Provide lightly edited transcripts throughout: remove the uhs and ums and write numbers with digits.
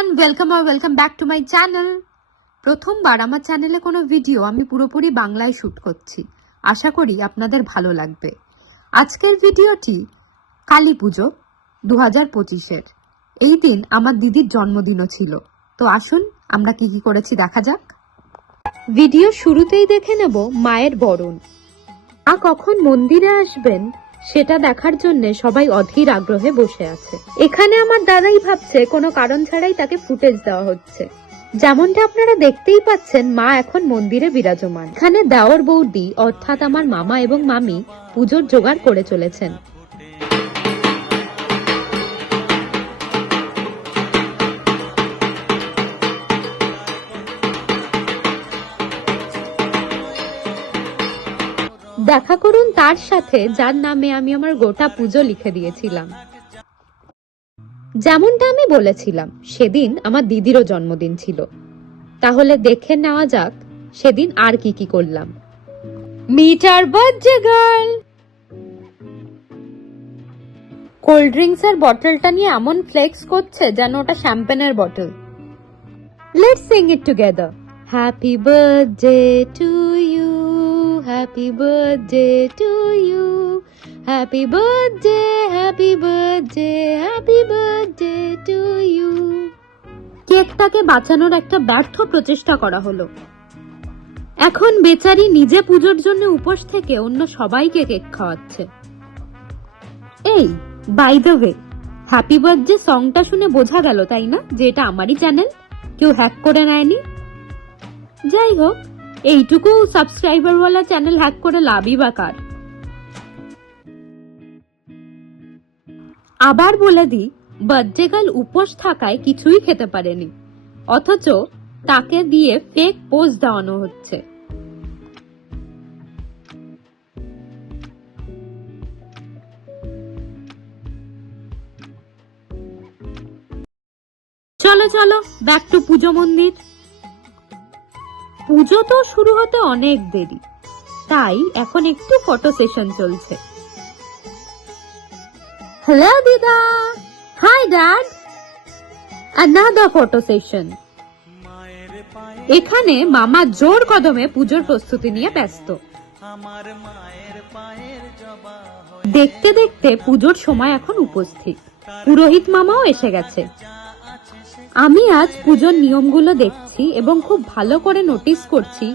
Everyone, welcome back to my channel. প্রথমবার আমার চ্যানেলে কোনো ভিডিও আমি পুরোপুরি বাংলায় শুট করছি। আশা করি আপনাদের ভালো লাগবে। আজকের ভিডিওটি কালী পুজো 2025-এর। এই দিন আমার দিদির জন্মদিনও ছিল। তো আসুন আমরা কি কি করেছি দেখা যাক। ভিডিও শুরুতেই দেখে নেব মায়ের বরণ। কখন মন্দিরে আসবেন সেটা দেখার জন্য সবাই অধীর আগ্রহে বসে আছে। এখানে আমার দাদাই ভাবছে কোনো কারণ ছাড়াই তাকে ফুটেজ দেওয়া হচ্ছে। যেমনটা আপনারা দেখতেই পাচ্ছেন, মা এখন মন্দিরে বিরাজমান। এখানে দেওর বৌদি অর্থাৎ আমার মামা এবং মামি পুজোর জোগাড় করে চলেছেন। দেখা করুন তার সাথে যার নামে আমি আমার গোটা পুজো লিখে দিয়েছিলাম। যেমনটা আমি বলেছিলাম, সেদিন আমার দিদিরও জন্মদিন ছিল। তাহলে দেখে নেওয়া যাক সেদিন আর কি কি করলাম। Meet our birthday girl. Cold drinks এর বটলটা নিয়ে এমন ফ্লেক্স করছে যেন ওটা শ্যাম্পেনের bottle. Let's sing it together. Happy birthday to you, happy birthday to you, happy birthday, happy birthday, happy birthday to you. কেকটাকে বাঁচানোর একটা ব্যর্থ প্রচেষ্টা করা হলো। এখন বেচারি নিজে পুজোর জন্য উপোস থেকে অন্য সবাইকে কেক খাওয়াচ্ছে। এই, by the way, happy birthday সংটা শুনে বোঝা গেল তাই না যে এটা আমারই চ্যানেল, কেউ হ্যাক করে নেয়নি। যাই হোক, এইটুকু সাবস্ক্রাইবার ওয়ালা চ্যানেল হ্যাক করে লাভই বা কার। আবার বলে দিই, বার্থডে গার্ল উপোস থাকায় কিছুই খেতে পারেনি, অথচ তাকে দিয়ে ফেক পোজ দেওয়ানো হচ্ছে। চলো চলো ব্যাক টু পুজো মন্দির। পুজো তো শুরু হতে অনেক দেরি, তাই এখন একটু ফটো সেশন চলছে। হ্যালো দিদা। Hi dad. Another photo session. এখানে মামা জোর কদমে পুজোর প্রস্তুতি নিয়ে ব্যস্ত। দেখতে দেখতে পুজোর সময় এখন উপস্থিত। পুরোহিত মামাও এসে গেছে। আমি আজ পুজোর নিয়মগুলো দেখছি এবং খুব ভালো করে নোটিস করছি।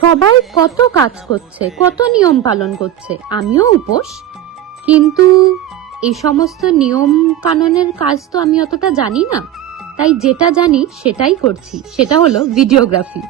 সবাই কত কাজ করছে, কত নিয়ম পালন করছে, আমিও উপোস, কিন্তু এই সমস্ত নিয়ম কানুনের কাজ তো আমি অতটা জানি না। তাই যেটা জানি সেটাই করছি, সেটা হলো ভিডিওগ্রাফি।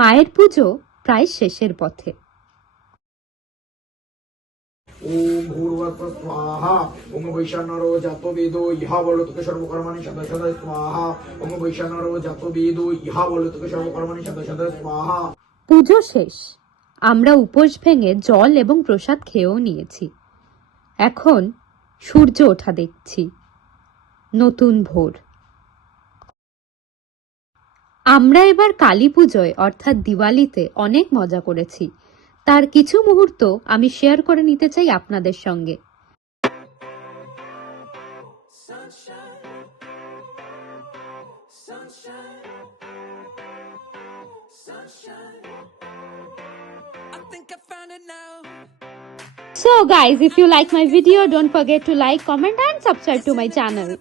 মায়ের পুজো প্রায় শেষের পথে। ওম ভূর্ভুবঃ স্বাহা ওম বৈশানরো জাত বেদো ইহা বলতকে সর্বকর্মাণি সদা সদা স্বাহা ওম বৈশানরো জাত বেদো ইহা বলতকে সর্বকর্মাণি সদা সদা স্বাহা। পুজো শেষ, আমরা উপোস ভেঙে জল এবং প্রসাদ খেয়েও নিয়েছি। এখন সূর্য ওঠা দেখছি, নতুন ভোর। আমরা এবার কালী পুজোয় অর্থাৎ দিওয়ালিতে অনেক মজা করেছি। তার কিছু মুহূর্ত আমি শেয়ার করে নিতে চাই আপনাদের সঙ্গে। I think I found it now. So guys, if you like my video, don't forget to like, comment and subscribe to my channel.